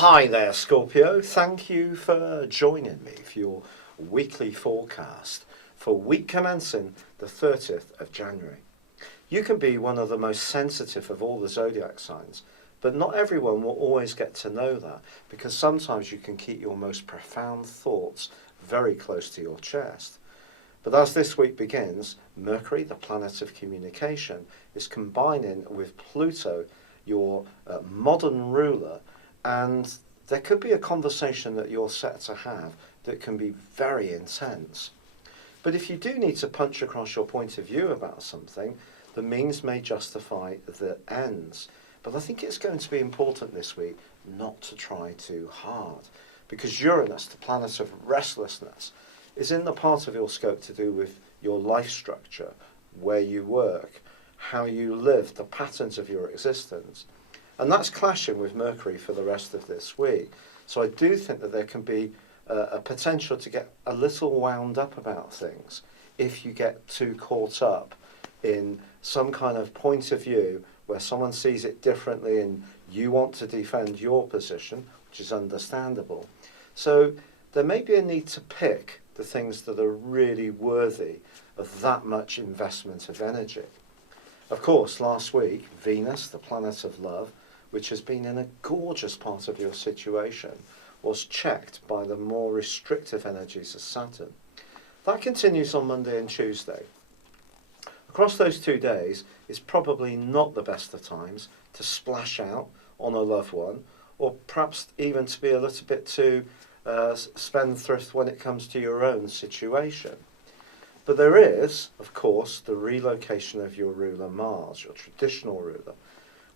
Hi there, Scorpio. Thank you for joining me for your weekly forecast for week commencing the 30th of January. You can be one of the most sensitive of all the zodiac signs, but not everyone will always get to know that because sometimes you can keep your most profound thoughts very close to your chest. But as this week begins, Mercury, the planet of communication, is combining with Pluto, your modern ruler, and there could be a conversation that you're set to have that can be very intense. But if you do need to punch across your point of view about something, the means may justify the ends. But I think it's going to be important this week not to try too hard, because Uranus, the planet of restlessness, is in the part of your scope to do with your life structure, where you work, how you live, the patterns of your existence. And that's clashing with Mercury for the rest of this week. So I do think that there can be a potential to get a little wound up about things if you get too caught up in some kind of point of view where someone sees it differently and you want to defend your position, which is understandable. So there may be a need to pick the things that are really worthy of that much investment of energy. Of course, last week, Venus, the planet of love, which has been in a gorgeous part of your situation, was checked by the more restrictive energies of Saturn. That continues on Monday and Tuesday. Across those 2 days, it's probably not the best of times to splash out on a loved one, or perhaps even to be a little bit too spendthrift when it comes to your own situation. But there is, of course, the relocation of your ruler Mars, your traditional ruler,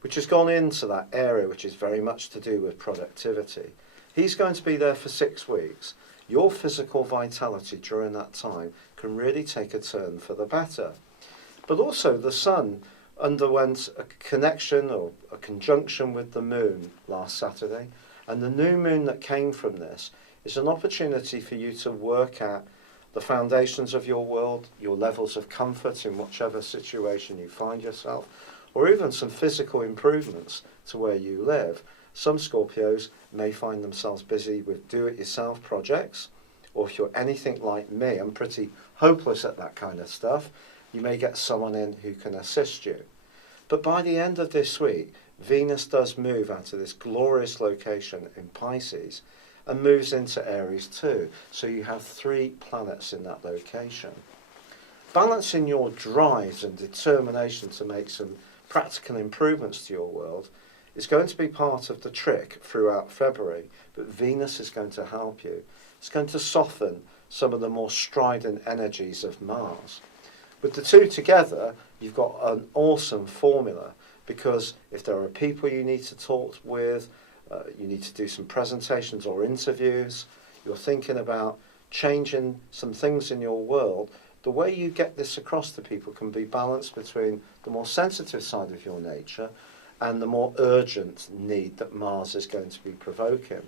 which has gone into that area which is very much to do with productivity. He's going to be there for 6 weeks. Your physical vitality during that time can really take a turn for the better. But also the Sun underwent a connection or a conjunction with the Moon last Saturday, and the new moon that came from this is an opportunity for you to work at the foundations of your world, your levels of comfort in whichever situation you find yourself, or even some physical improvements to where you live. Some Scorpios may find themselves busy with do-it-yourself projects, or if you're anything like me, I'm pretty hopeless at that kind of stuff, you may get someone in who can assist you. But by the end of this week, Venus does move out of this glorious location in Pisces and moves into Aries too. So you have 3 planets in that location. Balancing your drives and determination to make some practical improvements to your world is going to be part of the trick throughout February, but Venus is going to help you. It's going to soften some of the more strident energies of Mars. With the two together, you've got an awesome formula, because if there are people you need to talk with, you need to do some presentations or interviews, you're thinking about changing some things in your world, the way you get this across to people can be balanced between the more sensitive side of your nature and the more urgent need that Mars is going to be provoking.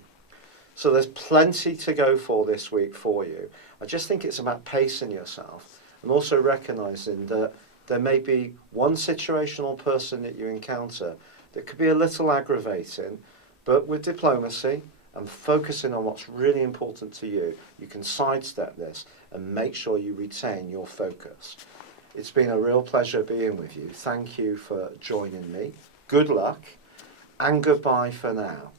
So there's plenty to go for this week for you. I just think it's about pacing yourself and also recognising that there may be one situation or person that you encounter that could be a little aggravating, but with diplomacy and focusing on what's really important to you, you can sidestep this and make sure you retain your focus. It's been a real pleasure being with you. Thank you for joining me. Good luck and goodbye for now.